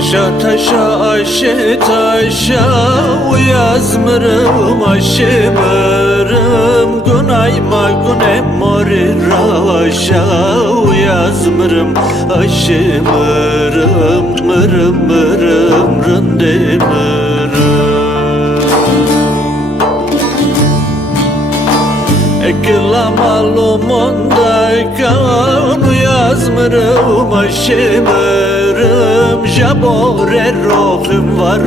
Taşa taşa aşı taşa yazmırım aşımırım Günayma güne mori raşa yazmırım aşımırım Mırım mırım rındımırım Ekilamalı mondaykan yazmırım aşımırım Jabore rohum var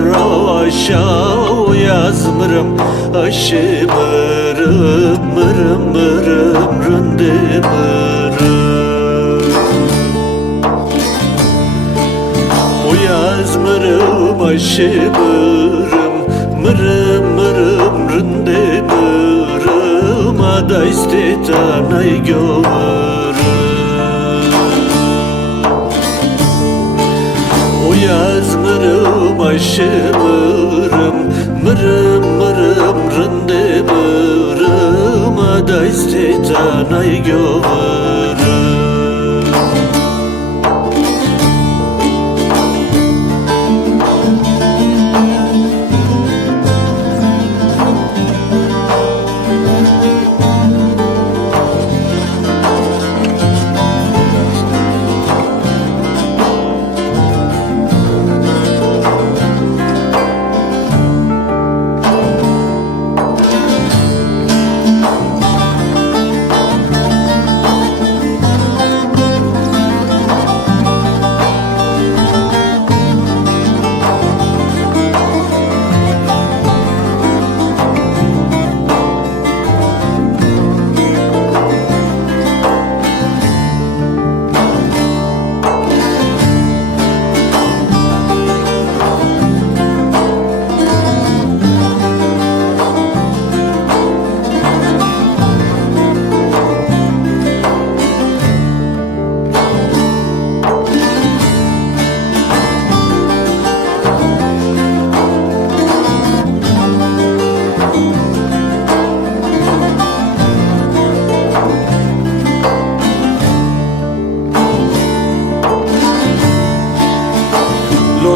aşağı yazmırım aşımırım Mırım mırım rındımırım O yazmırım aşımırım Mırım mırım rındımırım Ada istetanay görürüm O yazmırım aşımırım Mırım mırım rındımırım Ada istetanay görürüm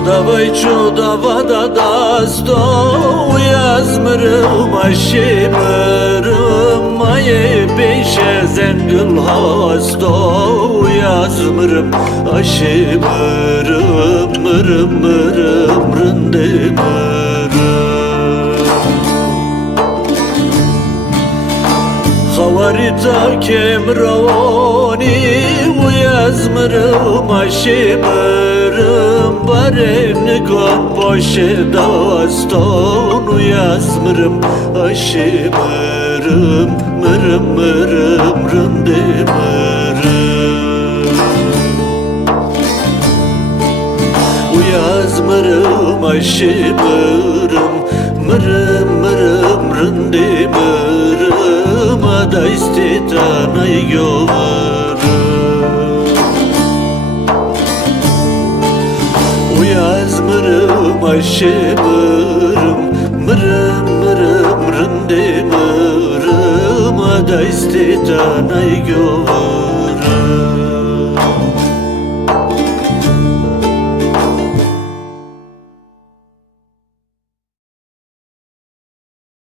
Dawaj czudowo da dasto yazmırım aşımırım Maye beşe zengül hasto yazmırım aşımırım Mırım mırım rındımırım Havarita kemroni yazmırım aşımırım Barevni kon boşe daston yazmırım aşımırım Mırım mırım rındımırım Yazmırım aşımırım Mırım mırım rındımırım Ada istetanay görürüm Yazmırım aşımırım Mırım mırım rındımırım Ada istetanay görürüm